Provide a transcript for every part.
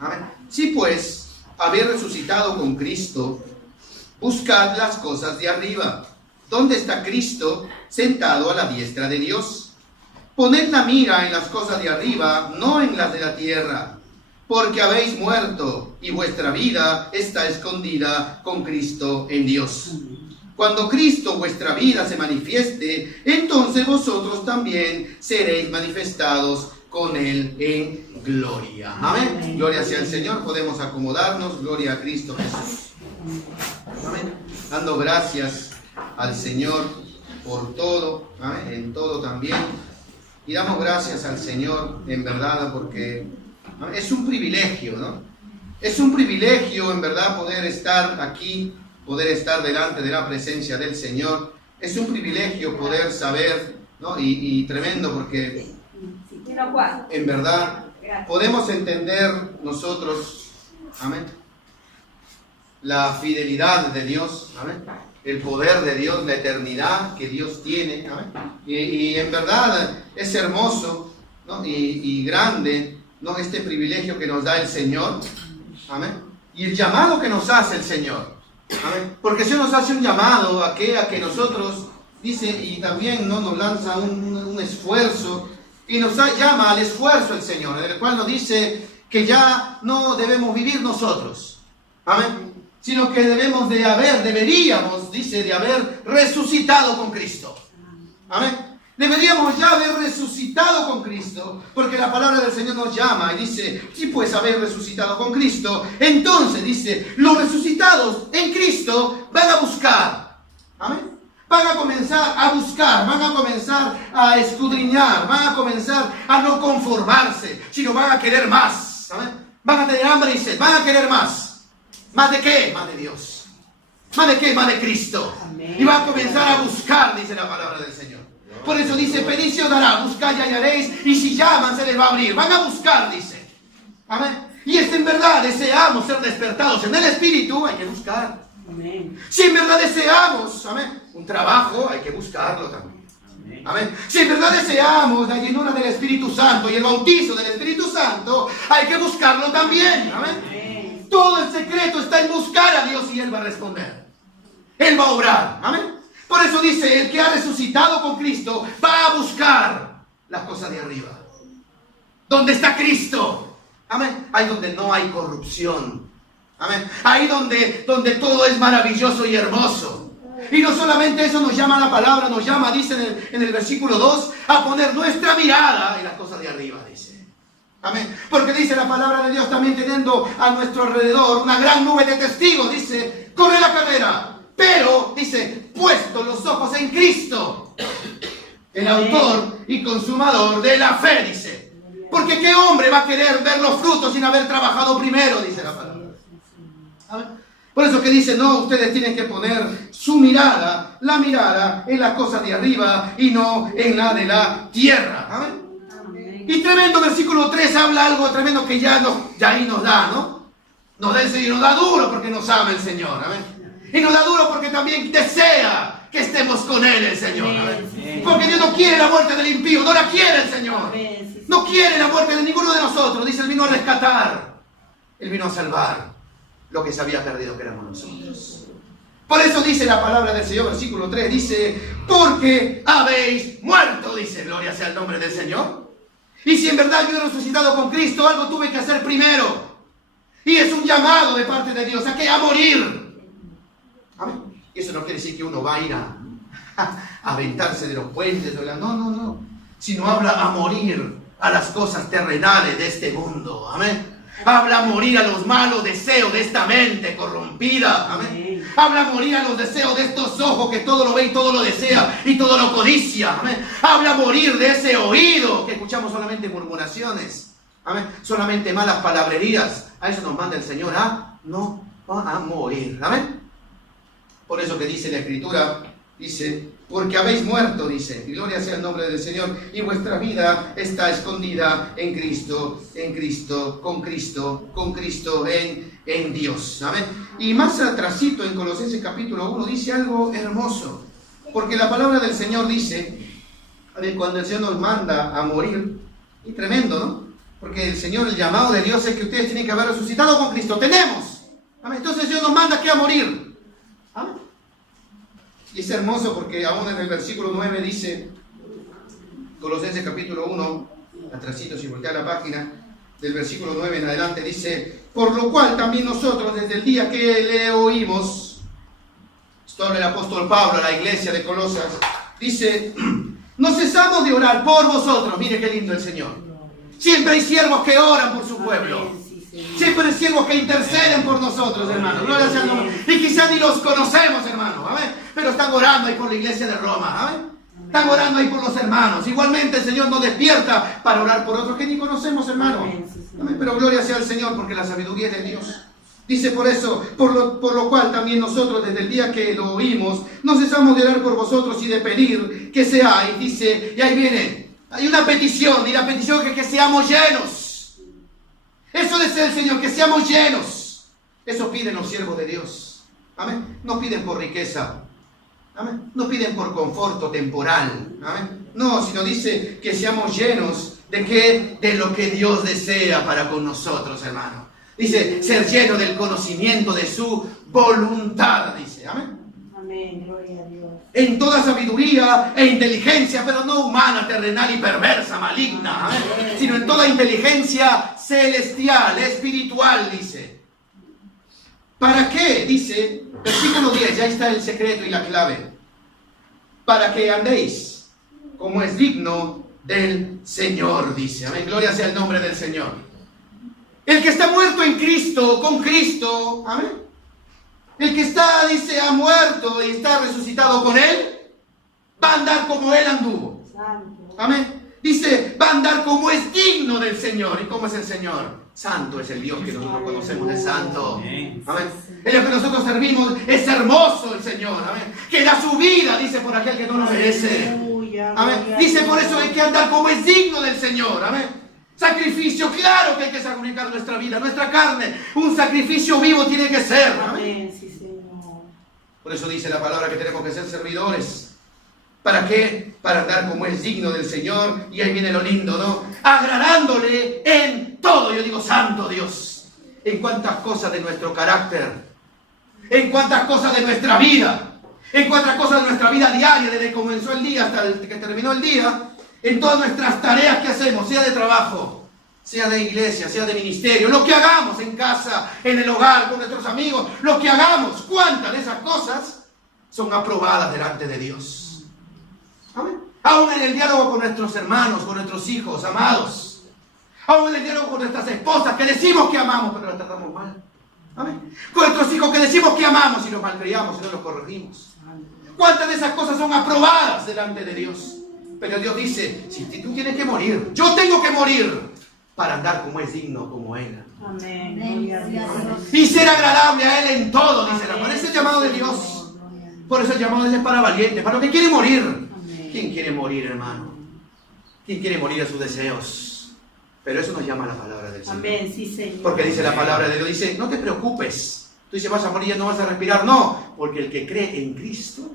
Amén. Si pues habéis resucitado con Cristo, buscad las cosas de arriba, donde está Cristo sentado a la diestra de Dios. Poned la mira en las cosas de arriba, no en las de la tierra, porque habéis muerto y vuestra vida está escondida con Cristo en Dios. Cuando Cristo vuestra vida se manifieste, entonces vosotros también seréis manifestados con Él en gloria. Amén. Gloria sea al Señor. Podemos acomodarnos. Gloria a Cristo Jesús. Amén. Dando gracias al Señor por todo. Amén. En todo también. Y damos gracias al Señor en verdad porque es un privilegio, ¿no? Es un privilegio en verdad poder estar aquí, poder estar delante de la presencia del Señor. Es un privilegio poder saber, ¿no? Y tremendo porque en verdad podemos entender nosotros, amén, la fidelidad de Dios, amén, el poder de Dios, la eternidad que Dios tiene, amén. Y en verdad es hermoso, ¿no? Y grande, ¿no? Este privilegio que nos da el Señor, amén, y el llamado que nos hace el Señor, amén, porque el Señor nos hace un llamado a que nosotros, dice, y también, ¿no? Nos lanza un esfuerzo, y nos llama al esfuerzo el Señor, en el cual nos dice que ya no debemos vivir nosotros, amén, sino que deberíamos de haber resucitado con Cristo, amén. Deberíamos ya haber resucitado con Cristo, porque la palabra del Señor nos llama y dice, si pues habéis resucitado con Cristo, entonces dice, los resucitados en Cristo van a buscar, amén. Van a comenzar a buscar, van a comenzar a escudriñar, van a comenzar a no conformarse, sino van a querer más, ¿sabes? Van a tener hambre y sed, van a querer más. ¿Más de qué? Más de Dios. ¿Más de qué? Más de Cristo. Amén. Y van a comenzar a buscar, dice la palabra del Señor. Por eso dice, pedid se os dará, buscad y hallaréis, y si llaman se les va a abrir. Van a buscar, dice. Amén. Y es en verdad deseamos ser despertados en el Espíritu, hay que buscar. Amén. Si en verdad deseamos, amén, un trabajo, hay que buscarlo también. Amén. Amén. Si en verdad deseamos la llenura del Espíritu Santo y el bautizo del Espíritu Santo, hay que buscarlo también. Amén. Amén. Todo el secreto está en buscar a Dios y Él va a responder. Él va a obrar. Amén. Por eso dice, el que ha resucitado con Cristo va a buscar las cosas de arriba. ¿Dónde está Cristo? Amén. Ahí donde no hay corrupción. Amén. Ahí donde todo es maravilloso y hermoso. Y no solamente eso nos llama la palabra, nos llama, dice en el versículo 2, a poner nuestra mirada en las cosas de arriba, dice. Amén. Porque dice la palabra de Dios también teniendo a nuestro alrededor una gran nube de testigos, dice, corre la carrera, pero, dice, puesto los ojos en Cristo, el autor y consumador de la fe, dice. Porque ¿qué hombre va a querer ver los frutos sin haber trabajado primero? Dice la palabra. Por eso que dice, no, ustedes tienen que poner su mirada, la mirada en las cosas de arriba y no en la de la tierra. ¿Amén? Amén. Y tremendo versículo 3 habla algo tremendo que ya ahí nos da, ¿no? Nos da el Señor, nos da duro porque nos ama el Señor. Amén. Y nos da duro porque también desea que estemos con Él el Señor. Amén. Porque Dios no quiere la muerte del impío, no la quiere el Señor. No quiere la muerte de ninguno de nosotros. Dice, Él vino a rescatar, Él vino a salvar lo que se había perdido, que éramos nosotros. Por eso dice la palabra del Señor, versículo 3, dice, porque habéis muerto, dice, gloria sea el nombre del Señor. Y si en verdad yo he resucitado con Cristo, algo tuve que hacer primero. Y es un llamado de parte de Dios, ¿a qué? A morir. Amén. Y eso no quiere decir que uno va a ir a aventarse de los puentes, no. Sino habla a morir a las cosas terrenales de este mundo. Amén. Habla morir a los malos deseos de esta mente corrompida. Amén. Habla morir a los deseos de estos ojos que todo lo ve y todo lo desea y todo lo codicia. Amén. Habla morir de ese oído que escuchamos solamente murmuraciones. Amén. Solamente malas palabrerías. A eso nos manda el Señor a morir. Amén. Por eso que dice la Escritura, dice, porque habéis muerto, dice, y gloria sea el nombre del Señor, y vuestra vida está escondida en Cristo, con Cristo en Dios. ¿Amén? Y más atrasito en Colosenses capítulo 1 dice algo hermoso, porque la palabra del Señor dice, cuando el Señor nos manda a morir, y tremendo, ¿no? Porque el Señor, el llamado de Dios es que ustedes tienen que haber resucitado con Cristo. Tenemos. Amén. Entonces Dios nos manda que a morir. Amén. Y es hermoso porque aún en el versículo 9 dice, Colosenses capítulo 1, atrásito si voltea la página, del versículo 9 en adelante dice, por lo cual también nosotros desde el día que le oímos, esto habla el apóstol Pablo a la iglesia de Colosas, dice, no cesamos de orar por vosotros. Mire qué lindo el Señor. Siempre hay siervos que oran por su pueblo. Siempre hay siervos que interceden por nosotros, hermano. Gloria sea al nombre. Y quizás ni los conocemos, hermano. Amén. Pero están orando ahí por la iglesia de Roma. Amén. Están orando ahí por los hermanos. Igualmente el Señor nos despierta para orar por otros que ni conocemos, hermano. Amén. Pero gloria sea al Señor porque la sabiduría es de Dios. Dice por eso, por lo cual también nosotros desde el día que lo oímos, no cesamos de orar por vosotros y de pedir que seáis, dice, y ahí viene, hay una petición, y la petición es que seamos llenos. Eso desea el Señor, que seamos llenos. Eso piden los siervos de Dios. Amén. No piden por riqueza. Amén. No piden por conforto temporal. Amén. No, sino dice que seamos llenos de qué, de lo que Dios desea para con nosotros, hermano. Dice, ser lleno del conocimiento de su voluntad, dice. Amén. Amén, gloria a Dios. En toda sabiduría e inteligencia, pero no humana, terrenal y perversa, maligna, amén, sino en toda inteligencia celestial, espiritual, dice. ¿Para qué? Dice, versículo 10, ya está el secreto y la clave. Para que andéis como es digno del Señor, dice. Amén, gloria sea el nombre del Señor. El que está muerto en Cristo, con Cristo, amén. El que está, dice, ha muerto y está resucitado con Él, va a andar como Él anduvo. Amén. Dice, va a andar como es digno del Señor. ¿Y cómo es el Señor? Santo es el Dios que nosotros conocemos, es santo. Amén. El que nosotros servimos es hermoso el Señor. Amén. Que da su vida, dice, por aquel que no lo merece. Amén. Dice, por eso hay que andar como es digno del Señor. Amén. Sacrificio, claro que hay que sacrificar nuestra vida, nuestra carne. Un sacrificio vivo tiene que ser. Amén. Sí, Señor. Por eso dice la palabra que tenemos que ser servidores. ¿Para qué? Para andar como es digno del Señor. Y ahí viene lo lindo, ¿no? Agradándole en todo. Yo digo, santo Dios. En cuántas cosas de nuestro carácter. En cuántas cosas de nuestra vida. En cuántas cosas de nuestra vida diaria, desde que comenzó el día hasta el que terminó el día. En todas nuestras tareas que hacemos, sea de trabajo, sea de iglesia, sea de ministerio, lo que hagamos en casa, en el hogar, con nuestros amigos, lo que hagamos, cuántas de esas cosas son aprobadas delante de Dios. Amén. Aún en el diálogo con nuestros hermanos, con nuestros hijos, amados. Aún en el diálogo con nuestras esposas, que decimos que amamos, pero las tratamos mal. Amén. Con nuestros hijos que decimos que amamos y los malcriamos y no los corregimos. ¿Cuántas de esas cosas son aprobadas delante de Dios? Pero Dios dice, si tú tienes que morir, yo tengo que morir para andar como es digno, como Él. Amén. Gloria a Dios. Y ser agradable a Él en todo, dice la palabra. Ese es el llamado de Dios. Por eso el llamado es para valientes, para los que quieren morir. Amén. ¿Quién quiere morir, hermano? ¿Quién quiere morir a sus deseos? Pero eso nos llama la palabra del Señor. Amén, sí, Señor. Porque dice la palabra de Dios, dice, no te preocupes. Tú dices, vas a morir, ya no vas a respirar. No, porque el que cree en Cristo,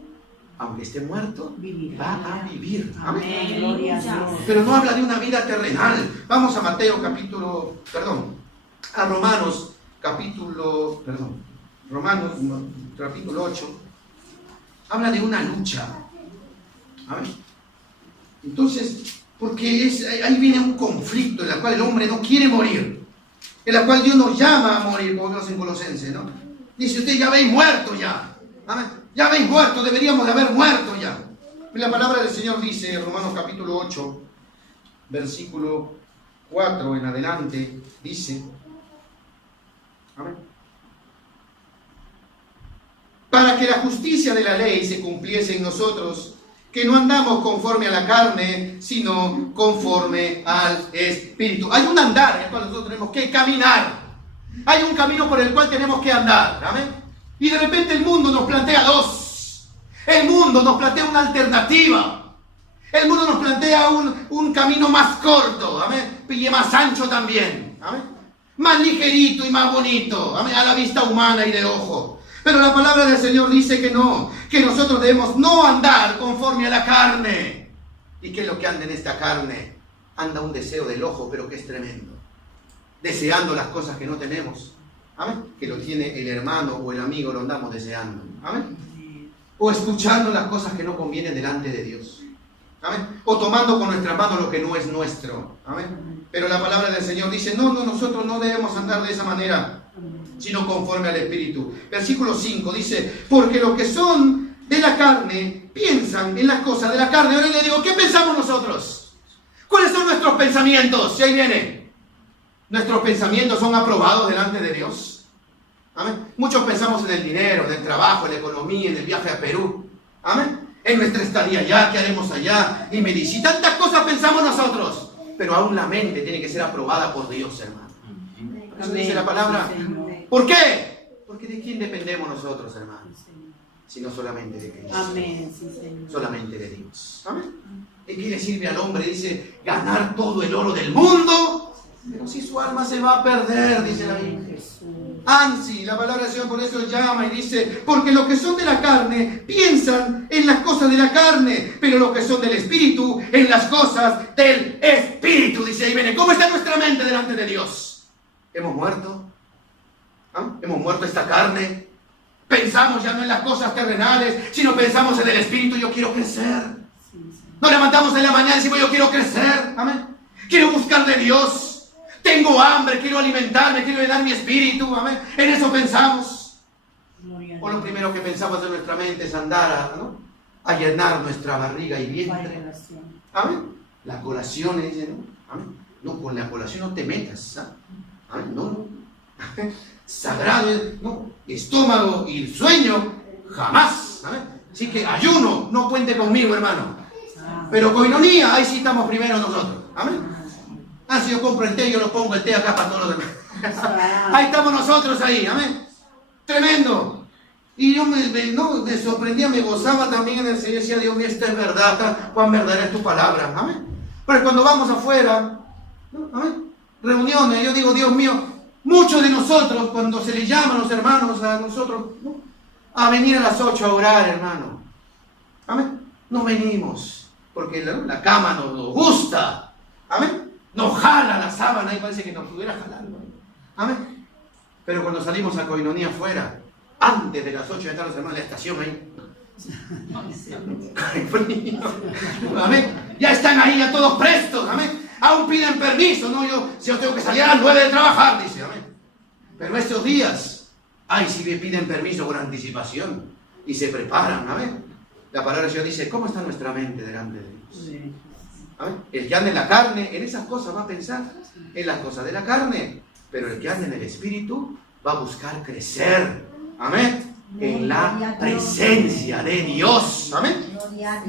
aunque esté muerto, va a vivir. Amén. Amén, gloria a Dios. Pero no habla de una vida terrenal. Vamos a Romanos capítulo 8. Habla de una lucha. Amén. Entonces, porque ahí viene un conflicto en el cual el hombre no quiere morir, en el cual Dios nos llama a morir, como vemos en Colosenses, ¿no? Dice, usted ya habéis muerto ya. Amén. Ya habéis muerto, deberíamos de haber muerto ya. La palabra del Señor dice en Romanos capítulo 8, versículo 4 en adelante, dice, amén, para que la justicia de la ley se cumpliese en nosotros, que no andamos conforme a la carne, sino conforme al Espíritu. Hay un andar en el cual nosotros tenemos que caminar. Hay un camino por el cual tenemos que andar. Amén. Y de repente el mundo nos plantea dos. El mundo nos plantea una alternativa. El mundo nos plantea un camino más corto. Amén. Y más ancho también. Amén. Más ligerito y más bonito. Amén. A la vista humana y de ojo. Pero la palabra del Señor dice que no. Que nosotros debemos no andar conforme a la carne. ¿Y qué es lo que anda en esta carne? Anda un deseo del ojo, pero que es tremendo. deseando las cosas que no tenemos. Amén. Que lo tiene el hermano o el amigo, lo andamos deseando. Amén. O escuchando las cosas que no convienen delante de Dios. Amén. O tomando con nuestra mano lo que no es nuestro. Amén. Pero la palabra del Señor dice, no, nosotros no debemos andar de esa manera, sino conforme al Espíritu. Versículo 5 dice, porque los que son de la carne piensan en las cosas de la carne. Ahora le digo, ¿qué pensamos nosotros? ¿Cuáles son nuestros pensamientos? Y ahí viene. ¿Nuestros pensamientos son aprobados delante de Dios? Amén. Muchos pensamos en el dinero, en el trabajo, en la economía, en el viaje a Perú. Amén. En nuestra estadía allá, ¿qué haremos allá? Y medicina. Tantas cosas pensamos nosotros. Pero aún la mente tiene que ser aprobada por Dios, hermano. Eso dice la palabra. ¿Por qué? Porque ¿de quién dependemos nosotros, hermano? Sino solamente de Cristo. Amén, sí, Señor. Solamente de Dios. Amén. ¿De qué le sirve al hombre? Dice, ganar todo el oro del mundo, pero si su alma se va a perder, dice la Biblia. Ansi, la palabra del Señor por eso llama y dice, porque los que son de la carne piensan en las cosas de la carne, pero los que son del Espíritu en las cosas del Espíritu, dice ahí viene. ¿Cómo está nuestra mente delante de Dios? ¿Hemos muerto? ¿Ah? ¿Hemos muerto esta carne? Pensamos ya no en las cosas terrenales, sino pensamos en el Espíritu. Yo quiero crecer. Nos levantamos en la mañana y decimos, yo quiero crecer. Amén. Quiero buscar de Dios. Tengo hambre, quiero alimentarme, quiero llenar mi espíritu. Amén. En eso pensamos. O lo primero que pensamos en nuestra mente es andar a llenar nuestra barriga y vientre. Amén. La colación, dice, ¿no? Amén. No, con la colación no te metas. ¿Ah? Amén. No. Sagrado, ¿no? Estómago y sueño, jamás. ¿Amén? Así que ayuno, no cuente conmigo, hermano. Pero coinonía, ahí sí estamos primero nosotros. Amén. Ah, si yo compro el té, yo lo pongo el té acá para todos los demás. Ahí estamos nosotros ahí, amén. Tremendo. Y yo me sorprendía, me gozaba también en el Señor. Decía, Dios mío, esta es verdad, cuán verdadera es tu palabra. Amén. Pero cuando vamos afuera, ¿no? Amén, reuniones, yo digo, Dios mío, muchos de nosotros, cuando se les llama a los hermanos, a nosotros, ¿no? A venir a las 8 a orar, hermano. Amén. No venimos, porque la cama nos gusta. Amén. Nos jala la sábana y parece que nos pudiera jalar. Amén. Pero cuando salimos a coinonía afuera, antes de las 8 ya están los hermanos en la estación ahí. Amén. Ya están ahí, ya todos prestos. Amén. Aún piden permiso. No, yo tengo que salir a las 9 de trabajar, dice. Amén. Pero estos días, ay, si me piden permiso con anticipación y se preparan. Amén. La palabra del Señor dice, ¿cómo está nuestra mente delante de Dios? Sí. El que anda en la carne, en esas cosas va a pensar, en las cosas de la carne. Pero el que anda en el Espíritu va a buscar crecer. Amén. En la presencia de Dios. Amén.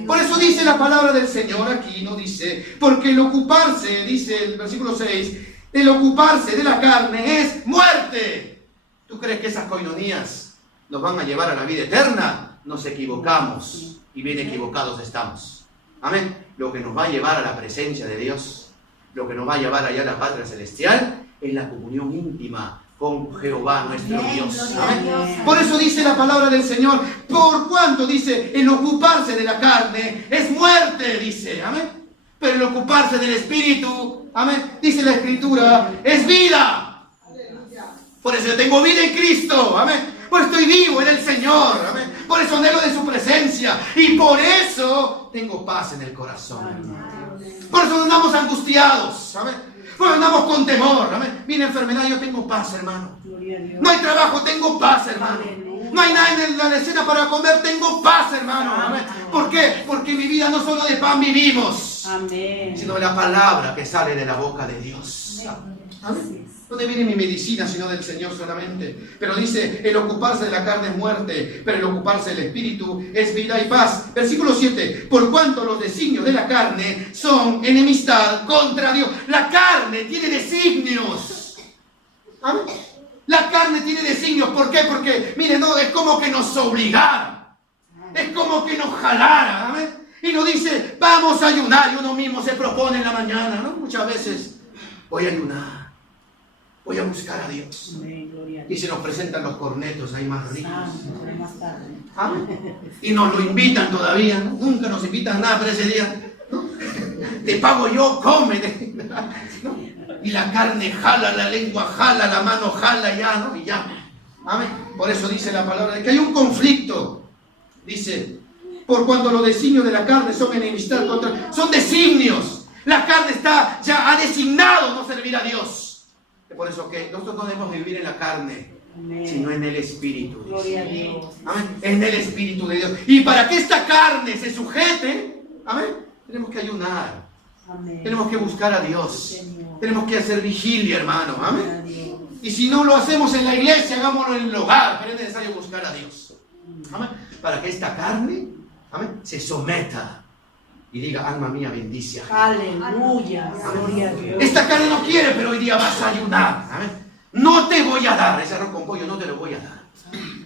Por eso dice la palabra del Señor aquí, no dice, porque el ocuparse, dice el versículo 6, el ocuparse de la carne es muerte. ¿Tú crees que esas coinonías nos van a llevar a la vida eterna? Nos equivocamos y bien equivocados estamos. Amén. Lo que nos va a llevar a la presencia de Dios, lo que nos va a llevar allá a la patria celestial, es la comunión íntima con Jehová nuestro Dios. Amén. Por eso dice la palabra del Señor, por cuanto dice, el ocuparse de la carne es muerte, dice. Amén. Pero el ocuparse del Espíritu, amén, dice la Escritura, es vida. Por eso yo tengo vida en Cristo. Amén. Por eso estoy vivo en el Señor. Amén. Por eso anhelo de su presencia. Y por eso tengo paz en el corazón. Amén. Por eso no andamos angustiados. Amén. Por eso andamos con temor. Amén. Viene enfermedad, yo tengo paz, hermano. No hay trabajo, tengo paz, hermano. No hay nada en la escena para comer, tengo paz, hermano. Amén. ¿Por qué? Porque mi vida no solo de pan vivimos. Amén. Sino de la palabra que sale de la boca de Dios. Amén. No de viene mi medicina, sino del Señor solamente. Pero dice, el ocuparse de la carne es muerte, pero el ocuparse del Espíritu es vida y paz. Versículo 7. Por cuanto los designios de la carne son enemistad contra Dios. La carne tiene designios. ¿Amén? La carne tiene designios. ¿Por qué? Porque, mire, no, es como que nos obligara. Es como que nos jalara. ¿Amén? Y nos dice, vamos a ayunar. Y uno mismo se propone en la mañana, ¿no? Muchas veces, voy a ayunar. Voy a buscar a Dios. Y se nos presentan los cornetos ahí más ricos. Amén. Y nos lo invitan todavía, ¿no? Nunca nos invitan nada para ese día. ¿No? Te pago yo, come. ¿No? Y la carne jala, la lengua jala, la mano jala, ya, ¿no? Y ya. Amén. Por eso dice la palabra de que hay un conflicto. Dice, por cuanto los designios de la carne son enemistad contra... Son designios. La carne ya ha designado no servir a Dios. Por eso que nosotros no debemos vivir en la carne, Amén. sino en el Espíritu. Gloria a Dios. Amén. En el Espíritu de Dios. Y para que esta carne se sujete, amén, tenemos que ayunar. Amén. Tenemos que buscar a Dios. Señor. Tenemos que hacer vigilia, hermano. Amén. Gloria a Dios. Y si no lo hacemos en la iglesia, hagámoslo en el hogar. Pero es necesario buscar a Dios. Amén. Para que esta carne, amén, se someta y diga, alma mía, bendice a Jehová. Aleluya. Gloria a Dios. Esta carne no quiere, pero hoy día vas a ayunar. Amén. No te voy a dar ese arroz con pollo, no te lo voy a dar.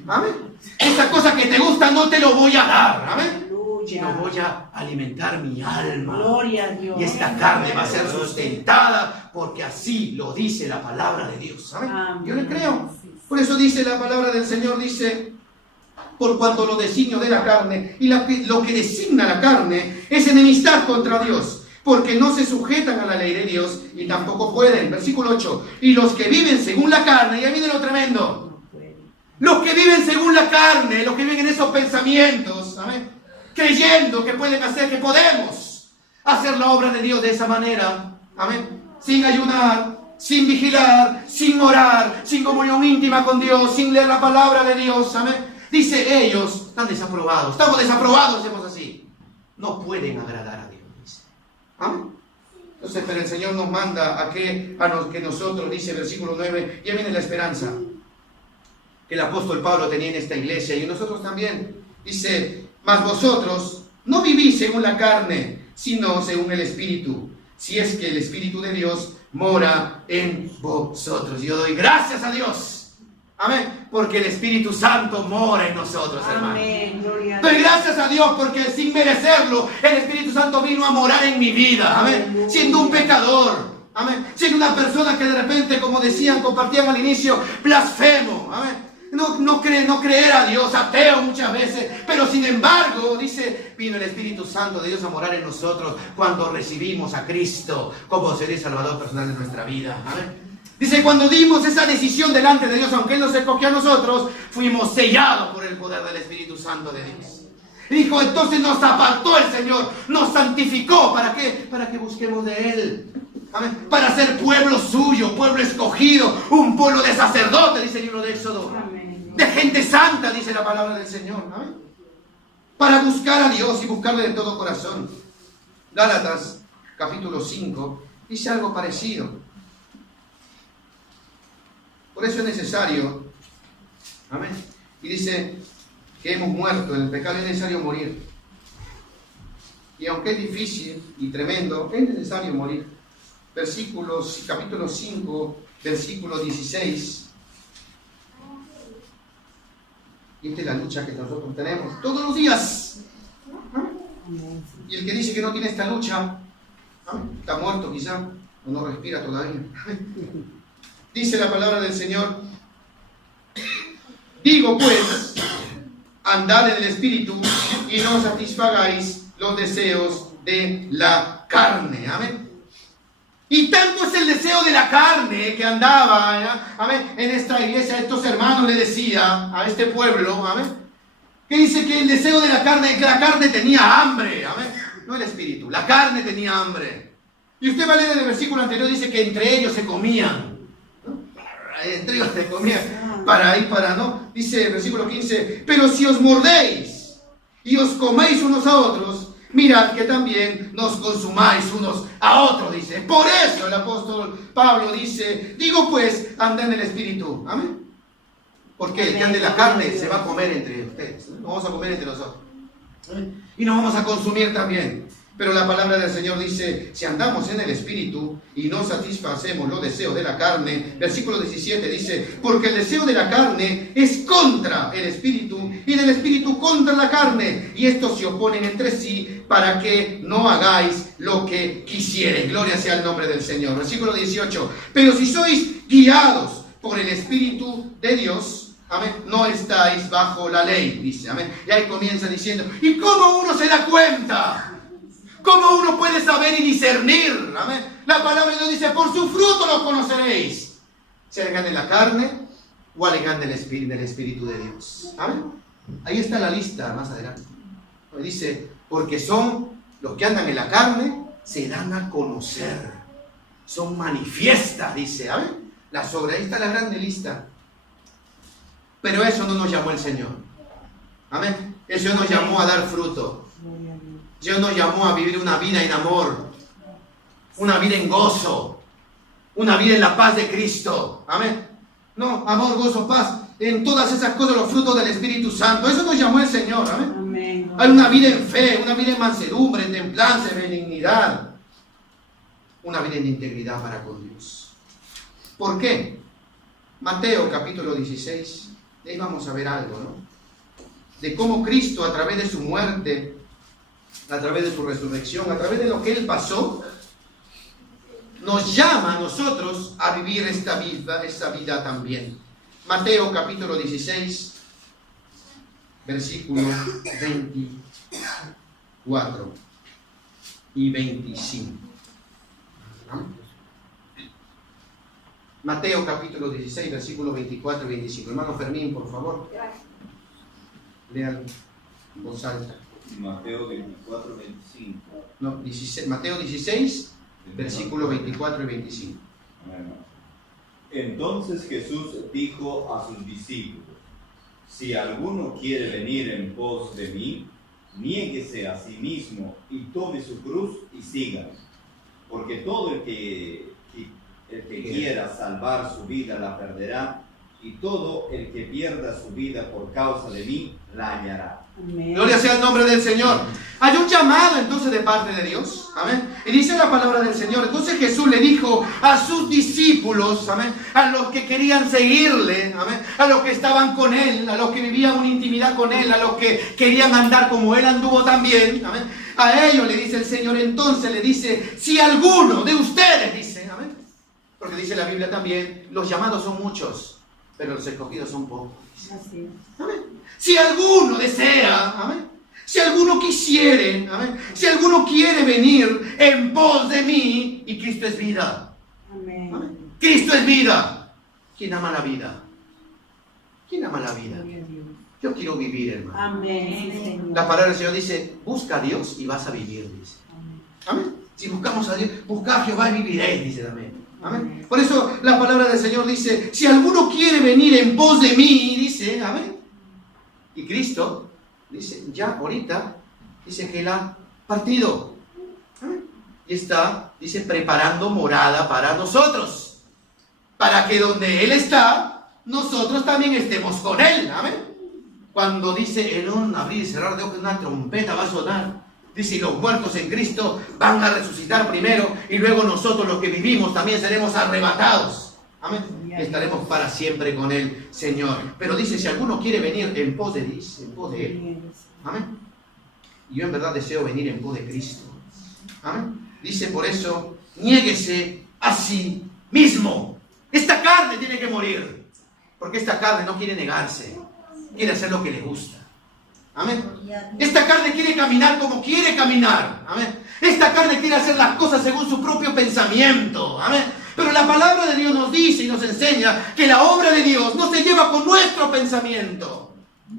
Amén. Esa cosa que te gusta, no te lo voy a dar. Amén. Sino voy a alimentar mi alma. Gloria a Dios. Y esta carne va a ser sustentada porque así lo dice la palabra de Dios. ¿Saben? Amén. Yo le creo. Por eso dice la palabra del Señor, dice, por cuanto los designios de la carne y lo que designa la carne es enemistad contra Dios, porque no se sujetan a la ley de Dios y tampoco pueden. Versículo 8. Y los que viven según la carne, y ahí viene lo tremendo. Los que viven según la carne, los que viven en esos pensamientos, ¿amén?, creyendo que pueden hacer, que podemos hacer la obra de Dios de esa manera, amén, sin ayunar, sin vigilar, sin orar, sin comunión íntima con Dios, sin leer la palabra de Dios, amén. Dice, ellos están desaprobados, estamos desaprobados, hacemos así. No pueden agradar a Dios, dice. Amén. Entonces, pero el Señor nos manda a que nosotros, dice versículo 9, ya viene la esperanza que el apóstol Pablo tenía en esta iglesia y nosotros también. Dice, mas vosotros no vivís según la carne, sino según el Espíritu, si es que el Espíritu de Dios mora en vosotros. Yo doy gracias a Dios, amén, porque el Espíritu Santo mora en nosotros, hermano. Amén. Gloria a Doy Dios. gracias a Dios porque sin merecerlo, el Espíritu Santo vino a morar en mi vida, amén, siendo un pecador, amén, siendo una persona que de repente, como decían, compartían al inicio, blasfemo, amén. No creer a Dios, ateo muchas veces, pero sin embargo, dice, vino el Espíritu Santo de Dios a morar en nosotros cuando recibimos a Cristo como Señor y Salvador personal de nuestra vida. Amén. Dice, cuando dimos esa decisión delante de Dios, aunque Él nos escogió a nosotros, fuimos sellados por el poder del Espíritu Santo de Dios. Dijo, entonces nos apartó el Señor, nos santificó. ¿Para qué? Para que busquemos de Él. Amén. Para ser pueblo suyo, pueblo escogido, un pueblo de sacerdotes, dice el libro de Éxodo. Amén. De gente santa, dice la palabra del Señor. Amén. Para buscar a Dios y buscarle de todo corazón. Gálatas, capítulo 5, dice algo parecido. Por eso es necesario, amén, y dice que hemos muerto en el pecado, es necesario morir. Y aunque es difícil y tremendo, es necesario morir. Capítulo 5, versículo 16. Y esta es la lucha que nosotros tenemos todos los días. Amén. Y el que dice que no tiene esta lucha, está muerto quizá, o no respira todavía. Dice la palabra del Señor, digo pues, andad en el Espíritu y no satisfagáis los deseos de la carne. Amén. Y tanto es el deseo de la carne que andaba, amén, en esta iglesia, estos hermanos le decía a este pueblo, amén, que dice que el deseo de la carne tenía hambre, amén, no el espíritu, la carne tenía hambre. Y usted va a leer en el versículo anterior, dice que entre ellos se comían, ¿no? Entre ellos se comían, ¿no? Dice el versículo 15, pero si os mordéis y os coméis unos a otros, mirad que también nos consumáis unos a otros, dice. Por eso el apóstol Pablo dice, digo pues, anda en el Espíritu. Amén. Porque el que ande en la carne se va a comer entre ustedes. ¿No? Vamos a comer entre nosotros. Y nos vamos a consumir también. Pero la palabra del Señor dice, si andamos en el Espíritu y no satisfacemos los deseos de la carne, versículo 17 dice, porque el deseo de la carne es contra el Espíritu y del Espíritu contra la carne, y estos se oponen entre sí para que no hagáis lo que quisieren. Gloria sea el nombre del Señor. Versículo 18, pero si sois guiados por el Espíritu de Dios, amén, no estáis bajo la ley, dice, amén. Y ahí comienza diciendo, ¿y cómo uno se da cuenta? ¿Cómo uno puede saber y discernir? Amén. La palabra de Dios dice, por su fruto los conoceréis. Si alegan de la carne o alegan del Espíritu de Dios. Amén. Ahí está la lista más adelante. Dice, porque son los que andan en la carne, se dan a conocer. Son manifiestas, dice. Amén. Ahí está la grande lista. Pero eso no nos llamó el Señor. Amén. Eso nos llamó a dar fruto. Dios nos llamó a vivir una vida en amor, una vida en gozo, una vida en la paz de Cristo. Amén. No, amor, gozo, paz, en todas esas cosas, los frutos del Espíritu Santo. Eso nos llamó el Señor. Amén. Amén. Hay una vida en fe, una vida en mansedumbre, en templanza, en benignidad, una vida en integridad para con Dios. ¿Por qué? Mateo capítulo 16, ahí vamos a ver algo, ¿no? De cómo Cristo, a través de su muerte, a través de su resurrección, a través de lo que Él pasó, nos llama a nosotros a vivir esta vida también. Mateo capítulo 16, versículo 24 y 25. Mateo capítulo 16, versículo 24 y 25. Hermano Fermín, por favor. Lean en voz alta. Mateo 24, 25. No, Mateo 16, versículo 24 y 25. Entonces Jesús dijo a sus discípulos: si alguno quiere venir en pos de mí, niéguese a sí mismo y tome su cruz y sígame. Porque todo el que quiera salvar su vida la perderá, y todo el que pierda su vida por causa de mí la hallará. Amén. Gloria sea el nombre del Señor. Hay un llamado entonces de parte de Dios. Amén. Y dice la palabra del Señor. Entonces Jesús le dijo a sus discípulos, amén, a los que querían seguirle, amén, a los que estaban con Él, a los que vivían una intimidad con Él, a los que querían andar como Él anduvo también, amén. A ellos le dice el Señor, entonces le dice, si alguno de ustedes, dice, amén, porque dice la Biblia también, los llamados son muchos, pero los escogidos son pocos. Así es. Amén. Si alguno desea, amén, si alguno quisiere, amén, si alguno quiere venir en pos de mí, y Cristo es vida. Amén. Amén. Cristo es vida. ¿Quién ama la vida? ¿Quién ama la vida? Gloria a Dios. Yo quiero vivir, hermano. Amén. Sí, Señor. La palabra del Señor dice, busca a Dios y vas a vivir, dice. Amén. Amén. Si buscamos a Dios, busca a Jehová y viviréis, dice también. Amén. Por eso la palabra del Señor dice, si alguno quiere venir en pos de mí, dice, amén. Y Cristo, dice, ya ahorita, dice que Él ha partido. Amén. Y está, dice, preparando morada para nosotros. Para que donde Él está, nosotros también estemos con Él. Amén. Cuando dice, en un abrir y cerrar de ojos, una trompeta va a sonar. Dice, y los muertos en Cristo van a resucitar primero, y luego nosotros los que vivimos también seremos arrebatados. Amén. Estaremos para siempre con el Señor. Pero dice, si alguno quiere venir en pos de Él. Amén. Y yo en verdad deseo venir en pos de Cristo. Amén. Dice, por eso, niéguese a sí mismo. Esta carne tiene que morir. Porque esta carne no quiere negarse. Quiere hacer lo que le gusta. Amén. Esta carne quiere caminar como quiere caminar. Amén. Esta carne quiere hacer las cosas según su propio pensamiento. Amén. Pero la palabra de Dios nos dice y nos enseña que la obra de Dios no se lleva con nuestro pensamiento.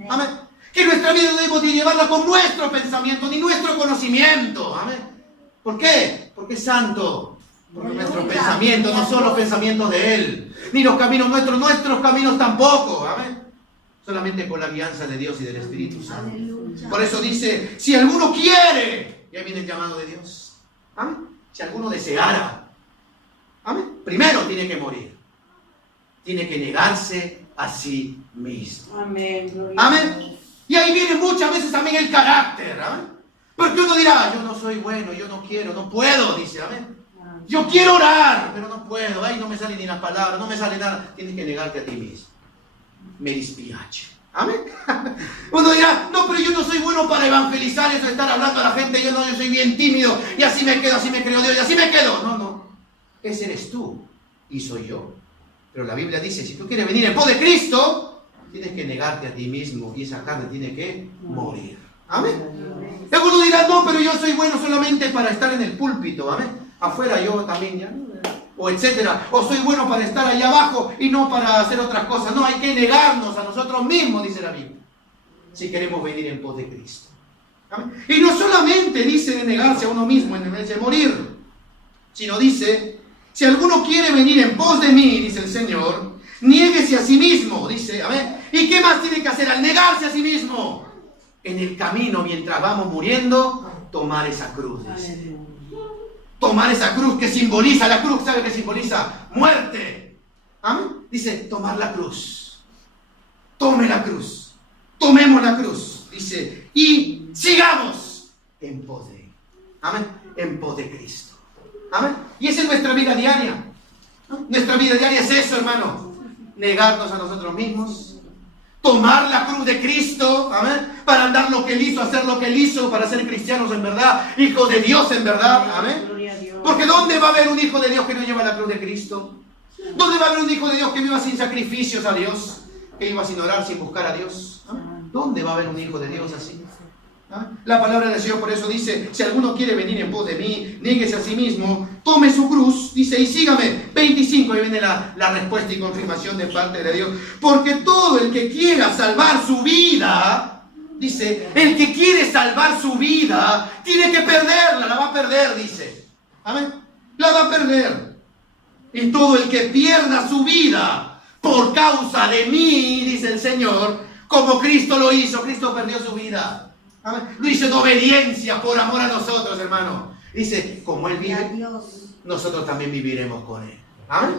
Amén. Que nuestra vida no debemos de llevarla con nuestro pensamiento ni nuestro conocimiento. Amén. ¿Por qué? Porque es santo. Porque nuestros pensamientos no son los pensamientos de Él. Ni los caminos nuestros caminos tampoco. Amén. Solamente con la alianza de Dios y del Espíritu Santo. Aleluya. Por eso dice, si alguno quiere, y ahí viene el llamado de Dios. Amén. Si alguno deseara, amén, primero tiene que morir. Tiene que negarse a sí mismo. Amén. Gloria. Amén. Y ahí viene muchas veces también el carácter. Amén. Porque uno dirá, yo no soy bueno, yo no quiero, no puedo, dice, amén. Yo quiero orar, pero no puedo. Ay, no me salen ni las palabras, no me sale nada. Tienes que negarte a ti mismo. Me dispiace. Amén. Uno dirá, no, pero yo no soy bueno para evangelizar, eso de estar hablando a la gente, yo soy bien tímido, y así me quedo, así me creo Dios, y así me quedo. No. Ese eres tú, y soy yo. Pero la Biblia dice, si tú quieres venir en pos de Cristo, tienes que negarte a ti mismo, y esa carne tiene que morir. Amén. Algunos dirán, no, pero yo soy bueno solamente para estar en el púlpito, amén. Afuera yo también ya, o etcétera. O soy bueno para estar allá abajo y no para hacer otras cosas. No, hay que negarnos a nosotros mismos, dice la Biblia, si queremos venir en pos de Cristo. ¿Amén? Y no solamente dice de negarse a uno mismo en vez de morir, sino dice, si alguno quiere venir en pos de mí, dice el Señor, niéguese a sí mismo, dice, amén. ¿Y qué más tiene que hacer al negarse a sí mismo? En el camino, mientras vamos muriendo, tomar esa cruz, dice. Tomar esa cruz que simboliza, la cruz, ¿sabe qué simboliza? Muerte. ¿Amén? Dice, tomar la cruz. Tome la cruz. Tomemos la cruz. Dice, y sigamos en pos de, amén, en pos de Cristo. Amén. Y esa es nuestra vida diaria. Nuestra vida diaria es eso, hermano. Negarnos a nosotros mismos. Tomar la cruz de Cristo, amén, para andar lo que Él hizo, hacer lo que Él hizo, para ser cristianos en verdad, hijos de Dios en verdad, amén. Porque ¿dónde va a haber un hijo de Dios que no lleva la cruz de Cristo? ¿Dónde va a haber un hijo de Dios que viva sin sacrificios a Dios? Que viva sin orar, sin buscar a Dios. ¿Dónde va a haber un hijo de Dios así? La palabra del Señor por eso dice, si alguno quiere venir en pos de mí, niéguese a sí mismo, tome su cruz, dice, y sígame. 25, ahí viene la respuesta y confirmación de parte de Dios. Porque todo el que quiera salvar su vida, dice, el que quiere salvar su vida, tiene que perderla, la va a perder, dice. Amén. La va a perder. Y todo el que pierda su vida por causa de mí, dice el Señor, como Cristo lo hizo, Cristo perdió su vida. Amén. Lo hizo en obediencia por amor a nosotros, hermano. Dice, como Él vive, nosotros también viviremos con Él. Amén.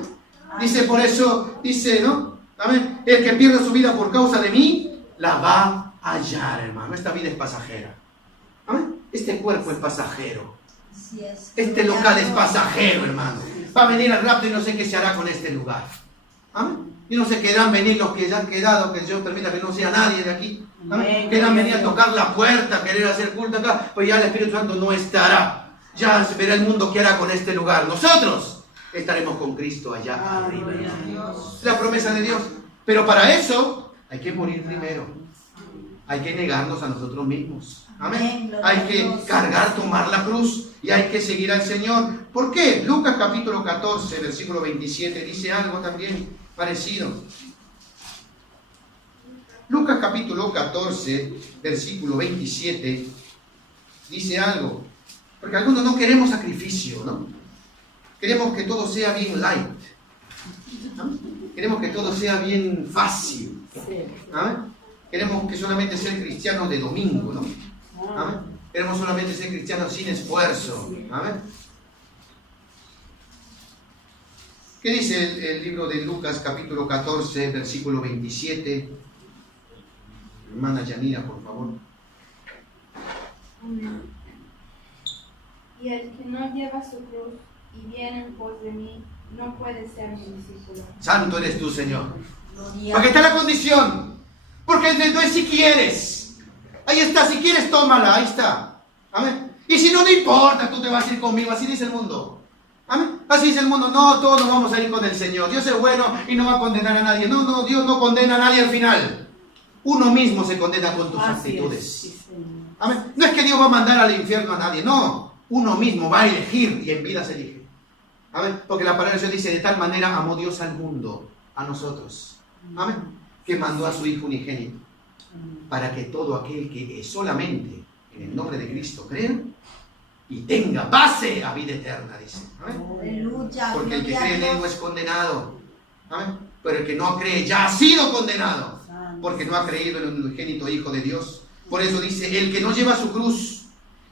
Dice, por eso, dice, ¿no? Amén. El que pierda su vida por causa de mí, la va a hallar, hermano. Esta vida es pasajera. Amén. Este cuerpo es pasajero. Este local es pasajero, hermano. Va a venir al rapto y no sé qué se hará con este lugar. Amén. Y no se quedarán venir los que ya han quedado, que el Señor permita que no sea nadie de aquí. Amén. Quieran venir a tocar la puerta, querer hacer culto acá, pues ya el Espíritu Santo no estará. Ya se verá el mundo qué hará con este lugar. Nosotros estaremos con Cristo allá arriba. La promesa de Dios. Pero para eso hay que morir primero. Hay que negarnos a nosotros mismos. Amén. Hay que cargar, tomar la cruz y hay que seguir al Señor. ¿Por qué? Lucas capítulo 14, versículo 27 dice algo también parecido. Lucas capítulo 14, versículo 27 dice algo. Porque algunos no queremos sacrificio, ¿no? Queremos que todo sea bien light. ¿No? Queremos que todo sea bien fácil. ¿Ah? Queremos que solamente ser cristianos de domingo, ¿no? ¿Ah? Queremos solamente ser cristianos sin esfuerzo. ¿Ah? ¿Qué dice el libro de Lucas capítulo 14, versículo 27? Hermana Yanira, por favor. Y el que no lleva su cruz y viene en pos de mí, no puede ser mi discípulo. Santo eres tú, Señor. Porque está la condición. Porque no es si quieres. Ahí está, si quieres, tómala, ahí está. Amén. Y si no, no importa, tú te vas a ir conmigo, así dice el mundo. Amén. Así dice el mundo, no, todos nos vamos a ir con el Señor. Dios es bueno y no va a condenar a nadie. No, Dios no condena a nadie al final. Uno mismo se condena con tus actitudes. Amén. No es que Dios va a mandar al infierno a nadie, no. Uno mismo va a elegir y en vida se elige. Amén. Porque la palabra de Dios dice, de tal manera amó Dios al mundo, a nosotros. Amén. Que mandó a su Hijo unigénito. Para que todo aquel que solamente en el nombre de Cristo crea y tenga base a vida eterna, dice. Amén. Porque el que cree en Él no es condenado. Amén. Pero el que no cree ya ha sido condenado. Porque no ha creído en el unigénito Hijo de Dios. Por eso dice, el que no lleva su cruz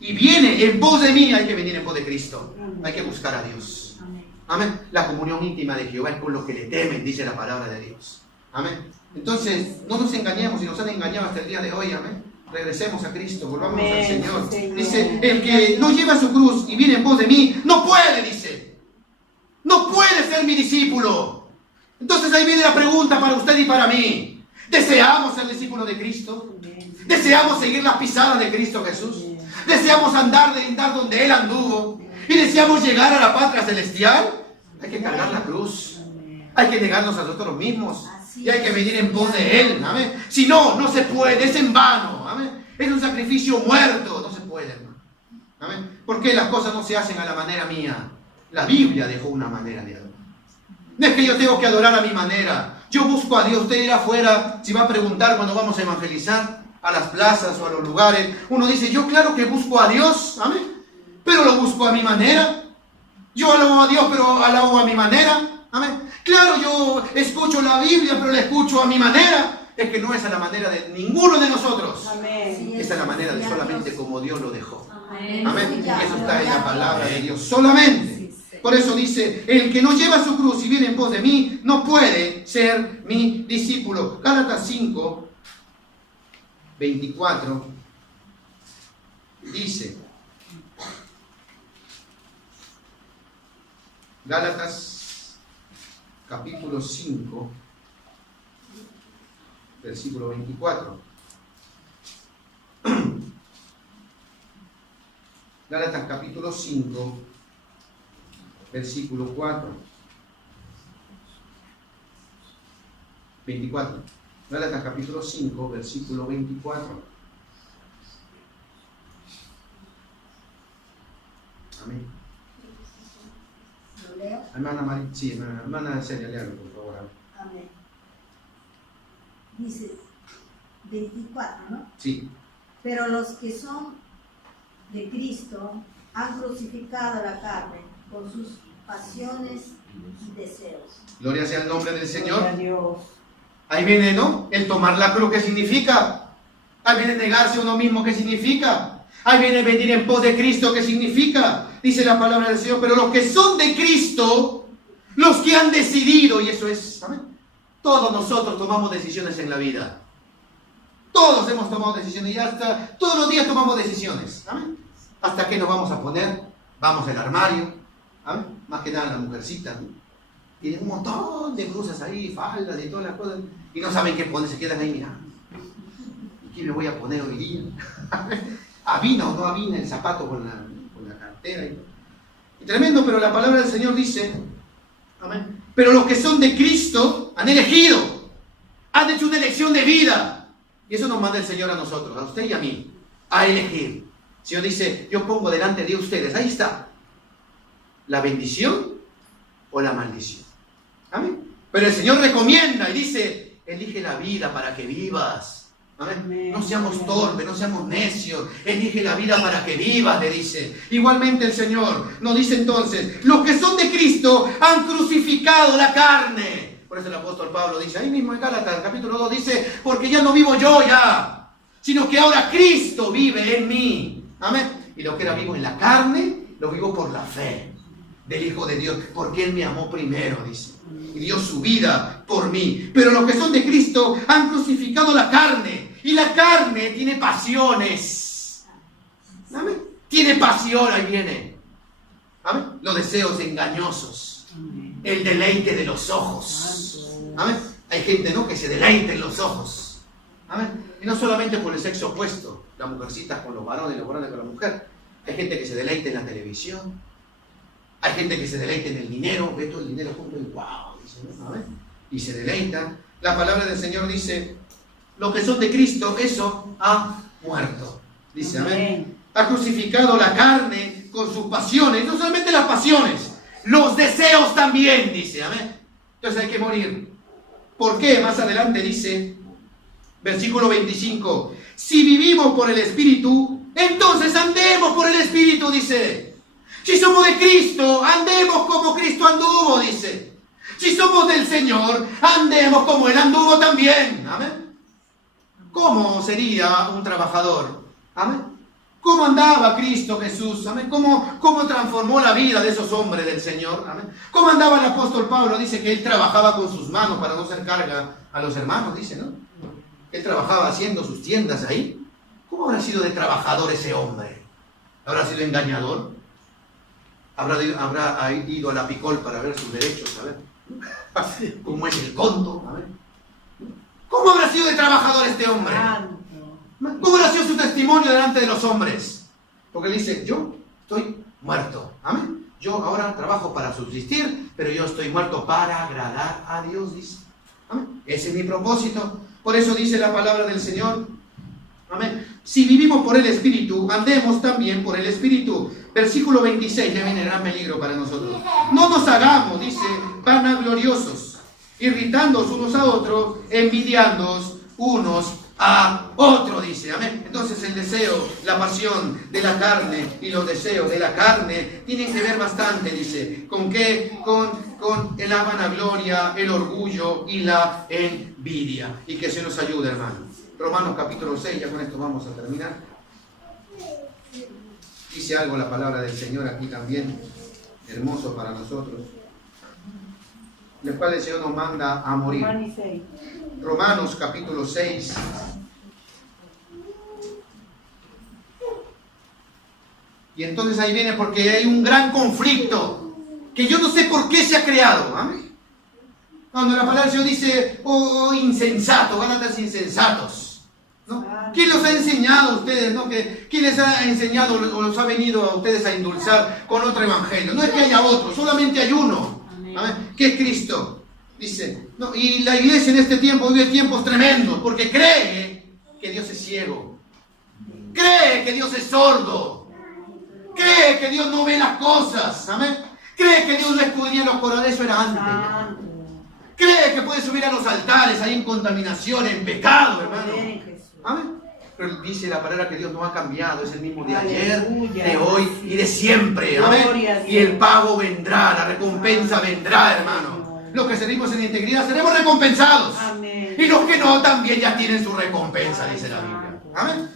y viene en pos de mí, hay que venir en pos de Cristo. Hay que buscar a Dios. Amén. La comunión íntima de Jehová es con los que le temen, dice la palabra de Dios. Amén. Entonces, no nos engañemos, y nos han engañado hasta el día de hoy. Amén. Regresemos a Cristo, volvamos al Señor. Dice, el que no lleva su cruz y viene en pos de mí, no puede, dice. No puede ser mi discípulo. Entonces ahí viene la pregunta para usted y para mí. ¿Deseamos ser discípulos de Cristo? ¿Deseamos seguir las pisadas de Cristo Jesús? ¿Deseamos andar donde Él anduvo? ¿Y deseamos llegar a la patria celestial? Hay que cargar la cruz. Hay que negarnos a nosotros mismos. Y hay que venir en pos de Él. ¿Amén? Si no, no se puede. Es en vano. ¿Amén? Es un sacrificio muerto. No se puede. puede, hermano. Amén. ¿Por qué las cosas no se hacen a la manera mía? La Biblia dejó una manera de adorar. No es que yo tengo que adorar a mi manera. Yo busco a Dios. Usted irá afuera, si va a preguntar cuando vamos a evangelizar, a las plazas o a los lugares. Uno dice, yo claro que busco a Dios, amén, pero lo busco a mi manera. Yo alabo a Dios, pero alabo a mi manera, amén. Claro, yo escucho la Biblia, pero la escucho a mi manera. Es que no es a la manera de ninguno de nosotros. Amén. Es a la manera de solamente como Dios lo dejó. Amén. Amén. Y eso está en la palabra de Dios. Solamente. Por eso dice, el que no lleva su cruz y viene en pos de mí, no puede ser mi discípulo. Gálatas 5, 24, dice, Gálatas capítulo 5, versículo 24. Gálatas capítulo 5, versículo 4. 24. Gálatas capítulo 5, versículo 24. Amén. ¿Lo leo? Hermana María, sí, hermana Celia, léalo, por favor. Amén. Dice 24, ¿no? Sí. Pero los que son de Cristo han crucificado la carne con sus pasiones y deseos. Gloria sea el nombre del Señor. Gloria a Dios. Ahí viene, ¿no? El tomar la cruz, ¿qué significa? Ahí viene negarse a uno mismo, ¿qué significa? Ahí viene venir en pos de Cristo, ¿qué significa? Dice la palabra del Señor, pero los que son de Cristo, los que han decidido, y eso es, ¿amén? Todos nosotros tomamos decisiones en la vida. Todos hemos tomado decisiones y hasta todos los días tomamos decisiones. ¿Amén? ¿Hasta qué nos vamos a poner? Vamos al armario. ¿Amén? Más que nada la mujercita, ¿no? Tienen un montón de blusas ahí, faldas y todas las cosas. Y no saben qué poner, se quedan ahí mirando. ¿Y qué me voy a poner hoy día? ¿Avina o no avina el zapato con la cartera? Y tremendo, pero la palabra del Señor dice, amén, pero los que son de Cristo han elegido, han hecho una elección de vida. Y eso nos manda el Señor a nosotros, a usted y a mí, a elegir. El Señor dice, yo pongo delante de ustedes, ahí está, la bendición o la maldición. Amén. Pero el Señor recomienda y dice, elige la vida para que vivas. Amén. No seamos torpes, no seamos necios. Elige la vida para que vivas, le dice. Igualmente el Señor nos dice entonces, los que son de Cristo han crucificado la carne. Por eso el apóstol Pablo dice, ahí mismo en Gálatas, capítulo 2, dice, porque ya no vivo yo ya, sino que ahora Cristo vive en mí. Amén. Y lo que era vivo en la carne, lo vivo por la fe del Hijo de Dios, porque Él me amó primero, dice, y dio su vida por mí. Pero los que son de Cristo han crucificado la carne, y la carne tiene pasiones. ¿Amén? Tiene pasión, ahí viene. ¿Amén? Los deseos engañosos, el deleite de los ojos. ¿Amén? Hay gente, ¿no?, que se deleita en los ojos. ¿Amén? Y no solamente por el sexo opuesto, las mujercitas con los varones y los varones con la mujer. Hay gente que se deleita en la televisión. Hay gente que se deleita en el dinero, ve todo el dinero junto y wow, dice, ¿no? ¿Amén? Y se deleita. La palabra del Señor dice, los que son de Cristo, eso ha muerto. Dice, amén. Ha crucificado la carne con sus pasiones, no solamente las pasiones, los deseos también, dice, amén. Entonces hay que morir. ¿Por qué? Más adelante dice, versículo 25, si vivimos por el Espíritu, entonces andemos por el Espíritu, dice. Si somos de Cristo, andemos como Cristo anduvo, dice. Si somos del Señor, andemos como Él anduvo también. Amén. ¿Cómo sería un trabajador? Amén. ¿Cómo andaba Cristo Jesús? Amén. ¿Cómo transformó la vida de esos hombres del Señor? Amén. ¿Cómo andaba el apóstol Pablo? Dice que él trabajaba con sus manos para no ser carga a los hermanos, dice, ¿no? Él trabajaba haciendo sus tiendas ahí. ¿Cómo habrá sido de trabajador ese hombre? ¿Habrá sido engañador? ¿Habrá ido a la Picol para ver sus derechos? A ver. ¿Cómo es el conto? A ver. ¿Cómo habrá sido de trabajador este hombre? ¿Cómo habrá sido su testimonio delante de los hombres? Porque él dice, yo estoy muerto. Amén. Yo ahora trabajo para subsistir, pero yo estoy muerto para agradar a Dios, dice. Amén. Ese es mi propósito. Por eso dice la palabra del Señor. Amén. Si vivimos por el Espíritu, andemos también por el Espíritu. Versículo 26, ya viene el gran peligro para nosotros. No nos hagamos, dice, vanagloriosos, irritándoos unos a otros, envidiándoos unos a otros, dice. Amén. Entonces el deseo, la pasión de la carne y los deseos de la carne tienen que ver bastante, dice. ¿Con qué? Con la vanagloria, el orgullo y la envidia. Y que se nos ayude, hermano. Romanos capítulo 6, ya con esto vamos a terminar. Dice algo la palabra del Señor aquí también, hermoso para nosotros, el cual el Señor nos manda a morir. Romanos capítulo 6. Y entonces ahí viene porque hay un gran conflicto que yo no sé por qué se ha creado. ¿Amén? Cuando la palabra del Señor dice, oh insensato, Gálatas insensatos, ¿no? ¿Quién los ha enseñado a ustedes? ¿No? ¿Quién les ha enseñado o los ha venido a ustedes a endulzar con otro evangelio? No es que haya otro, solamente hay uno. ¿Amén? Que es Cristo. Dice, no, y la iglesia en este tiempo vive tiempos tremendos porque cree que Dios es ciego, cree que Dios es sordo, cree que Dios no ve las cosas. Amén. Cree que Dios no escudriña los corazones, eso era antes. Cree que puede subir a los altares ahí en contaminación, en pecado, hermano. Amén. Pero dice la palabra que Dios no ha cambiado, es el mismo de ayer, de hoy y de siempre. Amén. Y el pago vendrá, la recompensa vendrá, hermano. Los que servimos en integridad seremos recompensados. Amén. Y los que no también ya tienen su recompensa, dice la Biblia. Amén.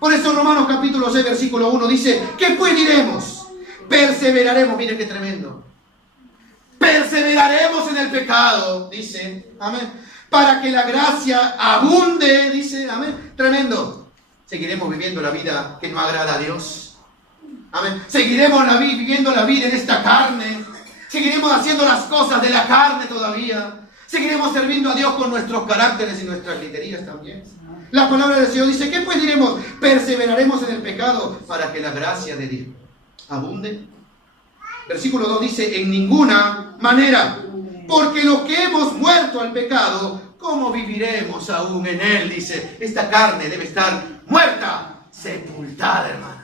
Por eso Romanos capítulo 6, versículo 1 dice, ¿qué pues diremos? Perseveraremos, mire qué tremendo. Perseveraremos en el pecado, dice, amén, para que la gracia abunde, dice, amén, tremendo. Seguiremos viviendo la vida que no agrada a Dios, amén. Seguiremos viviendo la vida en esta carne, seguiremos haciendo las cosas de la carne todavía, seguiremos sirviendo a Dios con nuestros caracteres y nuestras griterías también. La palabra del Señor dice, ¿qué pues diremos? Perseveraremos en el pecado para que la gracia de Dios abunde. Versículo 2 dice, en ninguna manera, porque los que hemos muerto al pecado, ¿cómo viviremos aún en él? Dice, esta carne debe estar muerta, sepultada, hermano.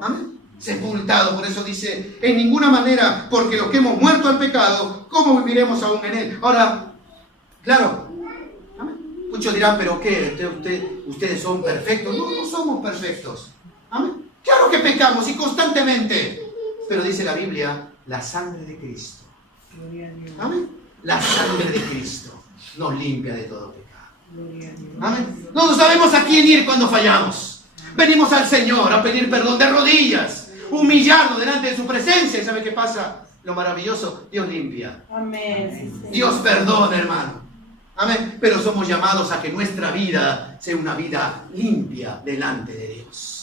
Amén. Sepultado, por eso dice, en ninguna manera, porque los que hemos muerto al pecado, ¿cómo viviremos aún en él? Ahora, claro, amén. Muchos dirán, pero ¿qué? ¿Ustedes son perfectos? No, no somos perfectos. Amén. Claro que pecamos y constantemente. Pero dice la Biblia, la sangre de Cristo. Amén. La sangre de Cristo nos limpia de todo pecado. Amén. No sabemos a quién ir cuando fallamos. Venimos al Señor a pedir perdón de rodillas, humillarnos delante de su presencia. ¿Y sabe qué pasa? Lo maravilloso, Dios limpia. Amén. Dios perdona, hermano. Amén. Pero somos llamados a que nuestra vida sea una vida limpia delante de Dios.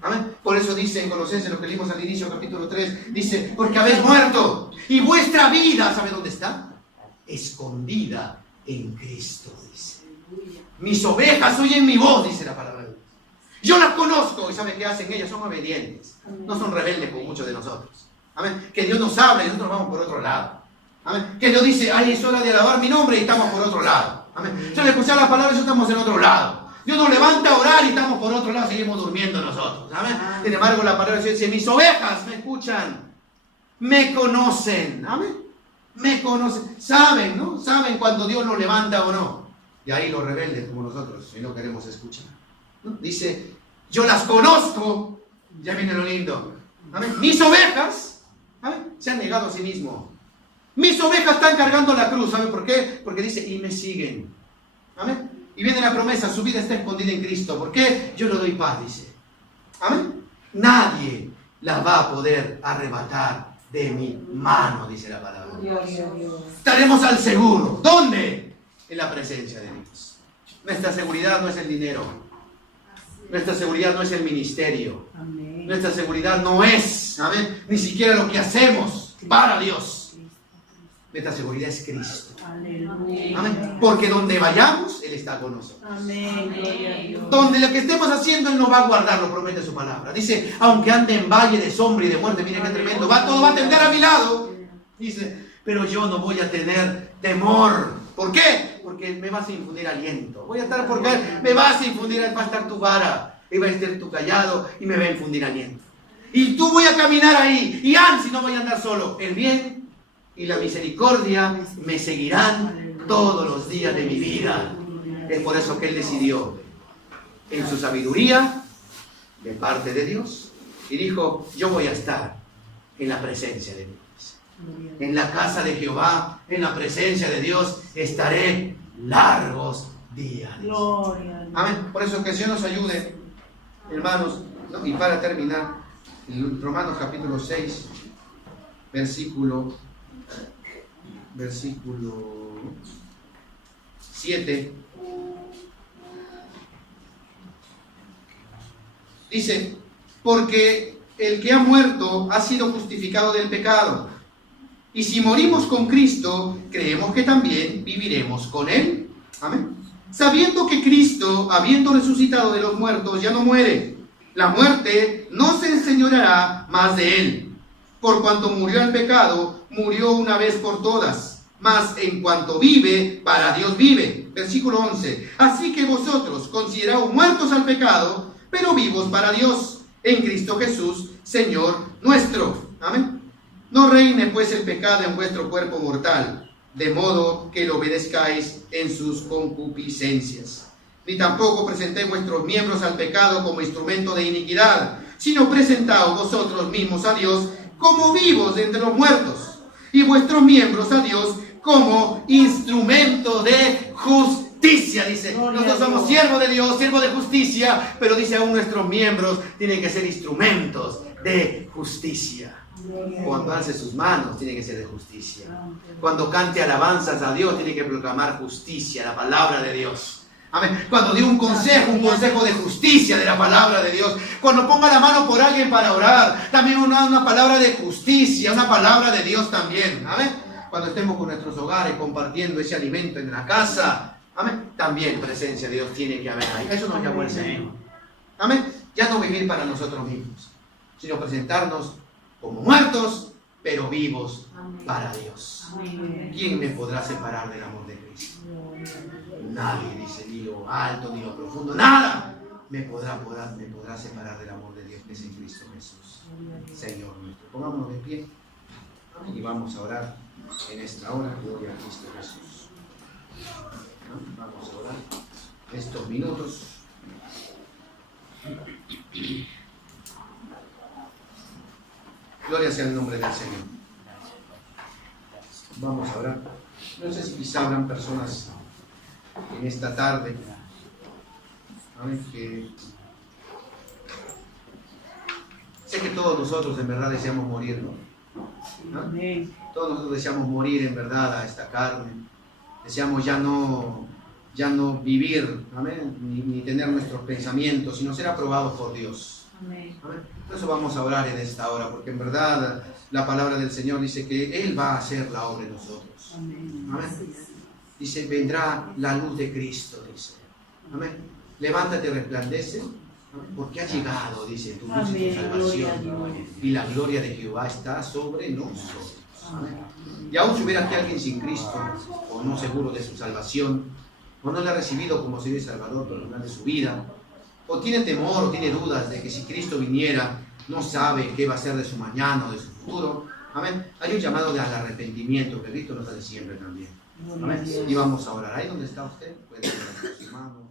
Amén. Por eso dice en Colosenses, lo que leímos al inicio, capítulo 3, dice, porque habéis muerto y vuestra vida, ¿sabe dónde está? Escondida en Cristo, dice. Mis ovejas oyen mi voz, dice la palabra de Dios. Yo las conozco y ¿sabe qué hacen ellas? Son obedientes, no son rebeldes como muchos de nosotros. Amén. Que Dios nos habla y nosotros vamos por otro lado. Amén. Que Dios dice, ay, es hora de alabar mi nombre y estamos por otro lado. Amén. Yo le escuché la palabra y nosotros estamos en otro lado. Dios nos levanta a orar y estamos por otro lado, seguimos durmiendo nosotros. ¿Amén? Sin embargo, la palabra dice, mis ovejas me escuchan, me conocen. ¿Amén? Me conocen. Saben, ¿no? Saben cuando Dios nos levanta o no. Y ahí los rebeldes como nosotros, si no queremos escuchar. ¿No? Dice, yo las conozco. Ya viene lo lindo. ¿Amén? Mis ovejas, ¿amén?, se han negado a sí mismos. Mis ovejas están cargando la cruz. ¿Saben por qué? Porque dice, y me siguen. ¿Amén? Y viene la promesa, su vida está escondida en Cristo. ¿Por qué? Yo le doy paz, dice. Amén. Nadie la va a poder arrebatar de mi mano, dice la palabra. Estaremos al seguro. ¿Dónde? En la presencia de Dios. Nuestra seguridad no es el dinero. Nuestra seguridad no es el ministerio. Amén. Nuestra seguridad no es, amén, ni siquiera lo que hacemos para Dios. Nuestra seguridad es Cristo. Amén. Porque donde vayamos, Él está con nosotros. Amén. Donde lo que estemos haciendo, Él nos va a guardar, lo promete su palabra. Dice, aunque ande en valle de sombra y de muerte, miren qué tremendo, todo va a tender a mi lado. Dice, pero yo no voy a tener temor. ¿Por qué? Porque me vas a infundir aliento. Voy a estar porque me vas a infundir, va a estar tu vara, y va a estar tu callado, y me va a infundir aliento. Y tú voy a caminar ahí, y si no voy a andar solo. El bien y la misericordia me seguirán todos los días de mi vida. Es por eso que él decidió, en su sabiduría, de parte de Dios, y dijo, yo voy a estar en la presencia de Dios. En la casa de Jehová, en la presencia de Dios, estaré largos días. Amén. Por eso que el Señor nos ayude, hermanos, ¿no? Y para terminar, en Romanos capítulo 6, versículo 7, dice, porque el que ha muerto ha sido justificado del pecado. Y si morimos con Cristo, creemos que también viviremos con Él. Amén. Sabiendo que Cristo, habiendo resucitado de los muertos, ya no muere. La muerte no se enseñoreará más de Él. Por cuanto murió el pecado, murió una vez por todas. Mas en cuanto vive, para Dios vive. Versículo 11. Así que vosotros, consideraos muertos al pecado, pero vivos para Dios, en Cristo Jesús, Señor nuestro. Amén. No reine pues el pecado en vuestro cuerpo mortal, de modo que lo obedezcáis en sus concupiscencias. Ni tampoco presentéis vuestros miembros al pecado como instrumento de iniquidad, sino presentaos vosotros mismos a Dios como vivos de entre los muertos, y vuestros miembros a Dios como instrumento de justicia. Dice, nosotros somos siervos de Dios, siervos de justicia, pero dice aún nuestros miembros tienen que ser instrumentos de justicia. Cuando alce sus manos, tiene que ser de justicia. Cuando cante alabanzas a Dios, tiene que proclamar justicia, la palabra de Dios. Amén. Cuando dé un consejo de justicia de la palabra de Dios. Cuando ponga la mano por alguien para orar, también una palabra de justicia, una palabra de Dios también. Amén. Cuando estemos con nuestros hogares compartiendo ese alimento en la casa, amén, también presencia de Dios tiene que haber ahí. Eso nos llamó el Señor. Amén. Ya no vivir para nosotros mismos, sino presentarnos como muertos, pero vivos para Dios. ¿Quién me podrá separar del amor de Cristo? Nadie, dice, ni lo alto, ni lo profundo, nada me podrá separar del amor de Dios que es en Cristo Jesús, Señor nuestro. Pongámonos de pie y vamos a orar en esta hora. Gloria a Cristo Jesús. Vamos a orar estos minutos. Gloria sea el nombre del Señor. Vamos a orar. No sé si quizá habrán personas en esta tarde, ¿saben? Que sé que todos nosotros en verdad deseamos morir, ¿no? Todos nosotros deseamos morir en verdad a esta carne. Deseamos ya no vivir, ¿amén? Ni tener nuestros pensamientos, sino ser aprobados por Dios. Amén. Por eso vamos a orar en esta hora, porque en verdad la palabra del Señor dice que Él va a hacer la obra en nosotros. Amén. Amén. Dice, vendrá la luz de Cristo, dice. Amén. Levántate, resplandece, porque ha llegado, dice, tu luz y tu salvación. Y la gloria de Jehová está sobre nosotros. Amén. Y aún si hubiera aquí alguien sin Cristo, o no seguro de su salvación, o no le ha recibido como Señor y Salvador por el final de su vida, o tiene temor o tiene dudas de que si Cristo viniera, no sabe qué va a ser de su mañana o de su futuro. Amén. Hay un llamado al arrepentimiento que Cristo nos hace siempre también. Amén. Y vamos a orar. Ahí donde está usted, puede levantar su mano.